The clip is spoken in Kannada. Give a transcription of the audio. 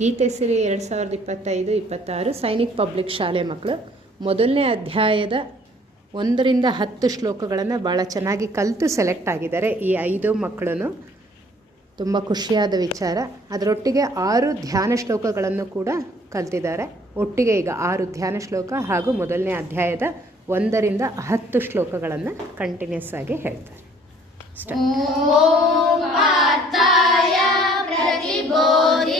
ಗೀತೆ ಸಿರಿ 2025-26 ಸೈನಿಕ್ ಪಬ್ಲಿಕ್ ಶಾಲೆ ಮಕ್ಕಳು ಮೊದಲನೇ ಅಧ್ಯಾಯದ 1ರಿಂದ 10 ಶ್ಲೋಕಗಳನ್ನು ಭಾಳ ಚೆನ್ನಾಗಿ ಕಲಿತು ಸೆಲೆಕ್ಟ್ ಆಗಿದ್ದಾರೆ. ಈ 5 ಮಕ್ಕಳನ್ನು ತುಂಬ ಖುಷಿಯಾದ ವಿಚಾರ. ಅದರೊಟ್ಟಿಗೆ 6 ಧ್ಯಾನ ಶ್ಲೋಕಗಳನ್ನು ಕೂಡ ಕಲ್ತಿದ್ದಾರೆ. ಒಟ್ಟಿಗೆ ಈಗ 6 ಧ್ಯಾನ ಶ್ಲೋಕ ಹಾಗೂ ಮೊದಲನೇ ಅಧ್ಯಾಯದ 1ರಿಂದ 10 ಶ್ಲೋಕಗಳನ್ನು ಕಂಟಿನ್ಯೂಸ್ ಆಗಿ ಹೇಳ್ತಾರೆ. ಓಂ ಪಾರ್ಥಾಯ ಪ್ರತಿಬೋಧಿ